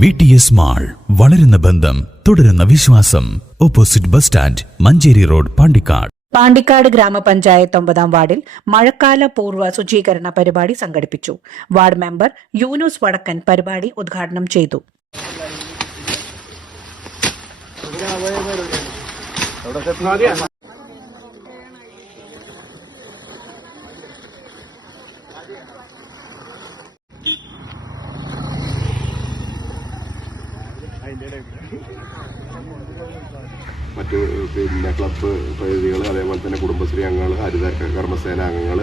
VTS mall, വളരുന്ന ബന്ധം, തുടരുന്ന വിശ്വാസം. Opposite bus stand, Manjeri road, Pandikkad. Pandikkad ഗ്രാമപഞ്ചായത്ത് 9-ാം വാർഡിൽ മഴക്കാല പൂർവ്വ ശുചീകരണ പരിപാടി സംഘടിപ്പിച്ചു. വാർഡ് മെമ്പർ യൂനുസ് വടക്കൻ പരിപാടി ഉദ്ഘാടനം ചെയ്തു. മറ്റ് ക്ലബ്ബ് പ്രതിനിധികൾ, അതേപോലെ തന്നെ കുടുംബശ്രീ അംഗങ്ങൾ, ഹരിത കർമ്മസേന അംഗങ്ങൾ,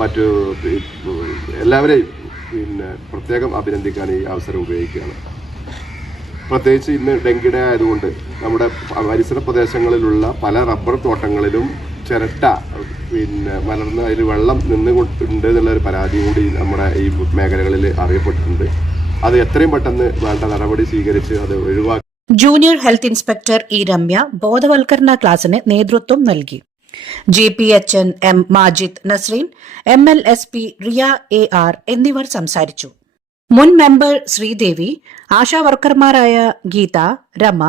മറ്റു എല്ലാവരെയും പ്രത്യേകം അഭിനന്ദിക്കാൻ ഈ അവസരം ഉപയോഗിക്കുകയാണ്. പ്രത്യേകിച്ച് ഇന്ന് ഡെങ്കിഡേ ആയതുകൊണ്ട് നമ്മുടെ പരിസര പ്രദേശങ്ങളിലുള്ള പല റബ്ബർ തോട്ടങ്ങളിലും ചിരട്ട മലർന്ന് അതിൽ വെള്ളം നിന്നുകൊണ്ടുണ്ട് എന്നുള്ളൊരു പരാതി കൂടി നമ്മുടെ ഈ മേഖലകളിൽ അറിയപ്പെട്ടിട്ടുണ്ട്. അത് എത്രയും പെട്ടെന്ന് വേണ്ട നടപടി സ്വീകരിച്ച് അത് ഒഴിവാക്കി. Junior health inspector E Ramya ബോധവൽക്കരണ ക്ലാസിന് നേതൃത്വം നൽകി. GPHN M Majid, Nasreen, MLSP Riya AR എന്നിവർ സംസാരിച്ചു. മുൻ മെമ്പർ ശ്രീദേവി, ആശാ വർക്കർമാരായ ഗീത, രമ,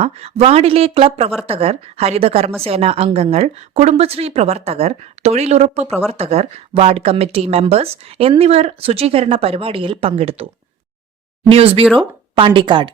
വാർഡിലെ ക്ലബ് പ്രവർത്തകർ, ഹരിത കർമ്മസേന അംഗങ്ങൾ, കുടുംബശ്രീ പ്രവർത്തകർ, തൊഴിലുറപ്പ് പ്രവർത്തകർ, വാർഡ് കമ്മിറ്റി മെമ്പേഴ്സ് എന്നിവർ ശുചീകരണ പരിപാടിയിൽ പങ്കെടുത്തു. News bureau, Pandikkad.